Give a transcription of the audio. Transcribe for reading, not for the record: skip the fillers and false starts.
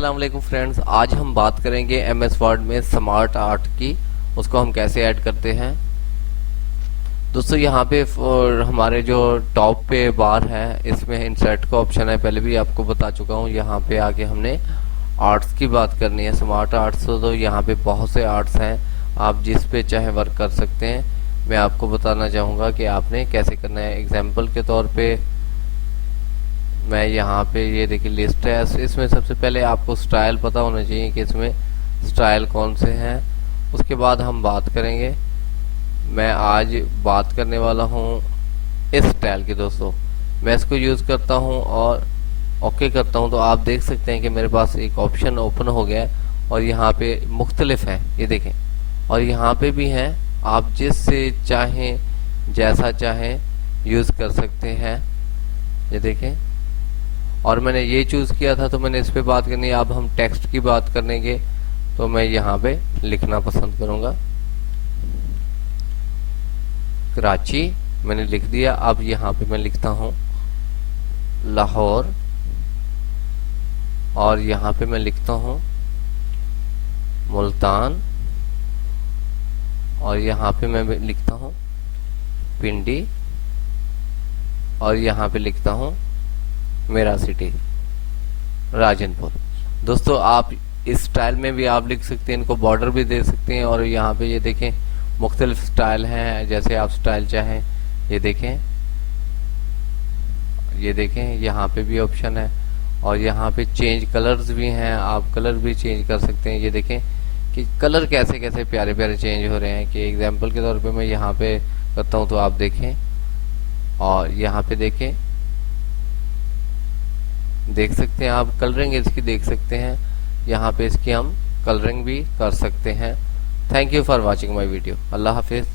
अस्सलाम वालेकुम फ्रेंड्स, आज हम बात करेंगे एमएस वर्ड में स्मार्ट आर्ट की। उसको हम कैसे ऐड करते हैं। दोस्तों यहाँ पे हमारे जो टॉप पे बार है इसमें इंसर्ट का ऑप्शन है, पहले भी आपको बता चुका हूँ। यहाँ पे आके हमने आर्ट्स की बात करनी है, स्मार्ट आर्ट्स। तो यहाँ पे बहुत से आर्ट्स हैं, आप जिस पे चाहे वर्क कर सकते हैं। मैं आपको बताना चाहूँगा कि आपने कैसे करना है। एग्जाम्पल के तौर पे मैं यहाँ पे ये देखिए लिस्ट है, इसमें सबसे पहले आपको स्टाइल पता होना चाहिए कि इसमें स्टाइल कौन से हैं। उसके बाद हम बात करेंगे। मैं आज बात करने वाला हूँ इस स्टाइल की। दोस्तों मैं इसको यूज़ करता हूँ और ओके करता हूँ, तो आप देख सकते हैं कि मेरे पास एक ऑप्शन ओपन हो गया है और यहाँ पे मुख्तलिफ है, ये देखें। और यहाँ पे भी हैं, आप जिससे चाहें जैसा चाहें यूज़ कर सकते हैं, ये देखें। और मैंने ये चूज़ किया था तो मैंने इस पे बात करनी है। अब हम टेक्स्ट की बात करेंगे तो मैं यहाँ पे लिखना पसंद करूँगा कराची, मैंने लिख दिया। अब यहाँ पे मैं लिखता हूँ लाहौर, और यहाँ पे मैं लिखता हूँ मुल्तान, और यहाँ पे मैं लिखता हूँ पिंडी, और यहाँ पे लिखता हूँ मेरा सिटी राजनपुर। दोस्तों आप इस स्टाइल में भी आप लिख सकते हैं, इनको बॉर्डर भी दे सकते हैं। और यहाँ पे ये देखें मुख्तलिफ स्टाइल हैं, जैसे आप स्टाइल चाहें। ये देखें, ये देखें, यहाँ पे भी ऑप्शन है। और यहाँ पे चेंज कलर्स भी हैं, आप कलर भी चेंज कर सकते हैं। ये देखें कि कलर कैसे कैसे प्यारे प्यारे चेंज हो रहे हैं। कि एग्जाम्पल के तौर पे मैं यहाँ पे करता हूँ तो आप देखें, और यहाँ पे देखें, देख सकते हैं आप कलरिंग इसकी देख सकते हैं। यहाँ पे इसकी हम कलरिंग भी कर सकते हैं। Thank you for watching my video. अल्लाह हाफिज़।